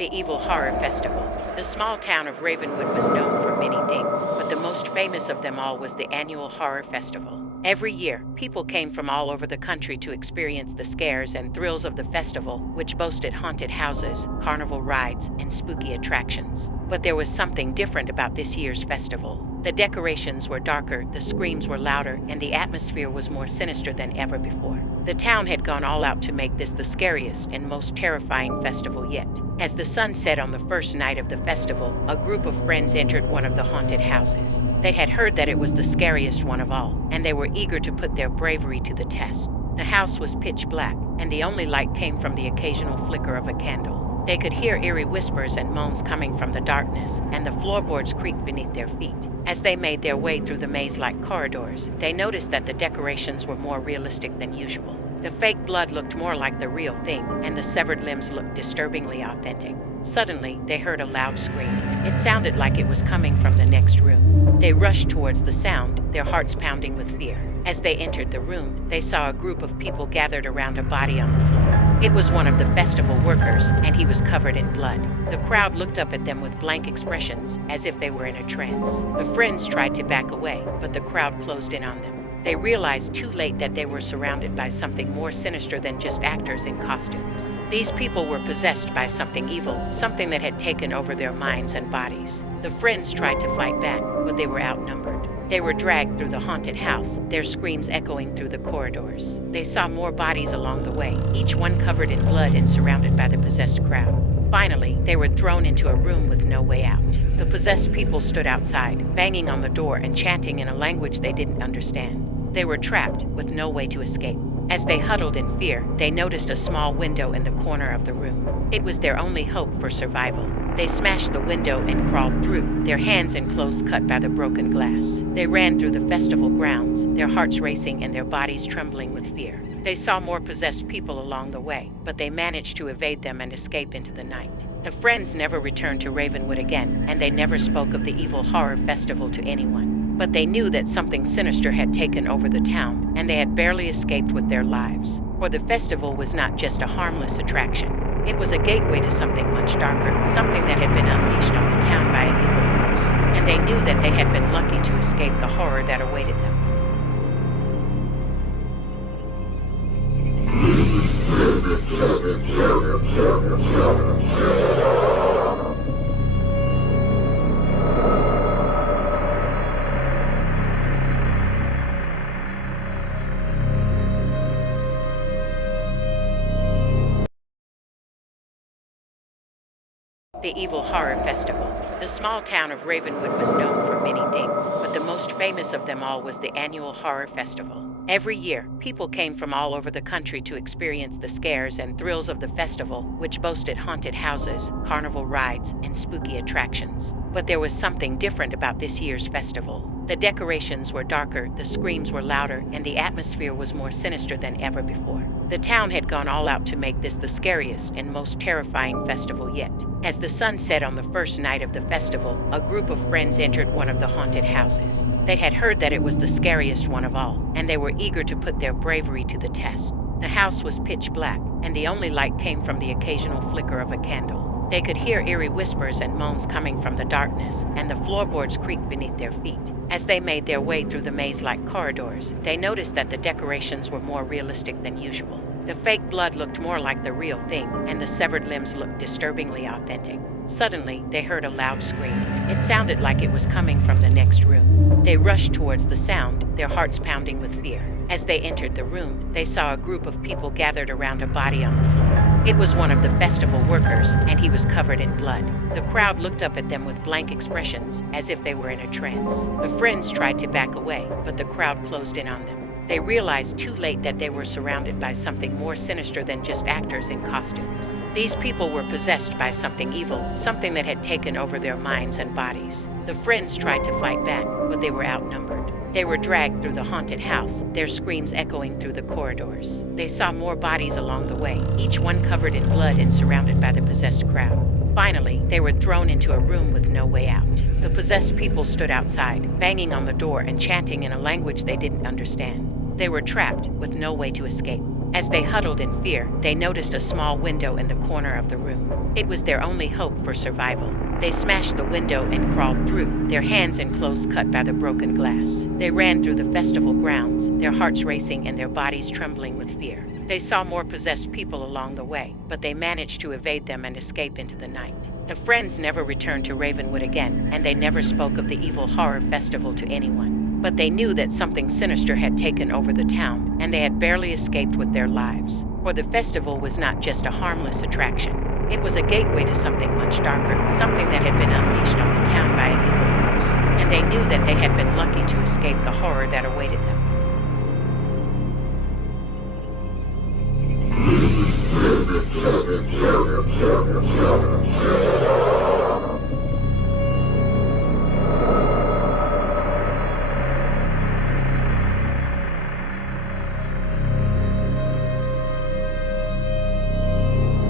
The Evil Horror Festival. The small town of Ravenwood was known for many things, but the most famous of them all was the annual Horror Festival. Every year, people came from all over the country to experience the scares and thrills of the festival, which boasted haunted houses, carnival rides, and spooky attractions. But there was something different about this year's festival. The decorations were darker, the screams were louder, and the atmosphere was more sinister than ever before. The town had gone all out to make this the scariest and most terrifying festival yet. As the sun set on the first night of the festival, a group of friends entered one of the haunted houses. They had heard that it was the scariest one of all, and they were eager to put their bravery to the test. The house was pitch black, and the only light came from the occasional flicker of a candle. They could hear eerie whispers and moans coming from the darkness, and the floorboards creaked beneath their feet. As they made their way through the maze-like corridors, they noticed that the decorations were more realistic than usual. The fake blood looked more like the real thing, and the severed limbs looked disturbingly authentic. Suddenly, they heard a loud scream. It sounded like it was coming from the next room. They rushed towards the sound, their hearts pounding with fear. As they entered the room, they saw a group of people gathered around a body on the floor. It was one of the festival workers, and he was covered in blood. The crowd looked up at them with blank expressions, as if they were in a trance. The friends tried to back away, but the crowd closed in on them. They realized too late that they were surrounded by something more sinister than just actors in costumes. These people were possessed by something evil, something that had taken over their minds and bodies. The friends tried to fight back, but they were outnumbered. They were dragged through the haunted house, their screams echoing through the corridors. They saw more bodies along the way, each one covered in blood and surrounded by the possessed crowd. Finally, they were thrown into a room with no way out. The possessed people stood outside, banging on the door and chanting in a language they didn't understand. They were trapped, with no way to escape. As they huddled in fear, they noticed a small window in the corner of the room. It was their only hope for survival. They smashed the window and crawled through, their hands and clothes cut by the broken glass. They ran through the festival grounds, their hearts racing and their bodies trembling with fear. They saw more possessed people along the way, but they managed to evade them and escape into the night. The friends never returned to Ravenwood again, and they never spoke of the evil horror festival to anyone. But they knew that something sinister had taken over the town, and they had barely escaped with their lives. For the festival was not just a harmless attraction. It was a gateway to something much darker, something that had been unleashed on the town by an evil force. And they knew that they had been lucky to escape the horror that awaited them. The Evil Horror Festival. The small town of Ravenwood was known for many things, but the most famous of them all was the annual Horror Festival. Every year, people came from all over the country to experience the scares and thrills of the festival, which boasted haunted houses, carnival rides, and spooky attractions. But there was something different about this year's festival. The decorations were darker, the screams were louder, and the atmosphere was more sinister than ever before. The town had gone all out to make this the scariest and most terrifying festival yet. As the sun set on the first night of the festival, a group of friends entered one of the haunted houses. They had heard that it was the scariest one of all, and they were eager to put their bravery to the test. The house was pitch black, and the only light came from the occasional flicker of a candle. They could hear eerie whispers and moans coming from the darkness, and the floorboards creaked beneath their feet. As they made their way through the maze-like corridors, they noticed that the decorations were more realistic than usual. The fake blood looked more like the real thing, and the severed limbs looked disturbingly authentic. Suddenly, they heard a loud scream. It sounded like it was coming from the next room. They rushed towards the sound, their hearts pounding with fear. As they entered the room, they saw a group of people gathered around a body on the floor. It was one of the festival workers, and he was covered in blood. The crowd looked up at them with blank expressions, as if they were in a trance. The friends tried to back away, but the crowd closed in on them. They realized too late that they were surrounded by something more sinister than just actors in costumes. These people were possessed by something evil, something that had taken over their minds and bodies. The friends tried to fight back, but they were outnumbered. They were dragged through the haunted house, their screams echoing through the corridors. They saw more bodies along the way, each one covered in blood and surrounded by the possessed crowd. Finally, they were thrown into a room with no way out. The possessed people stood outside, banging on the door and chanting in a language they didn't understand. They were trapped, with no way to escape. As they huddled in fear, they noticed a small window in the corner of the room. It was their only hope for survival. They smashed the window and crawled through, their hands and clothes cut by the broken glass. They ran through the festival grounds, their hearts racing and their bodies trembling with fear. They saw more possessed people along the way, but they managed to evade them and escape into the night. The friends never returned to Ravenwood again, and they never spoke of the evil horror festival to anyone. But they knew that something sinister had taken over the town, and they had barely escaped with their lives. For the festival was not just a harmless attraction. It was a gateway to something much darker, something that had been unleashed on the town by an evil force. And they knew that they had been lucky to escape the horror that awaited them.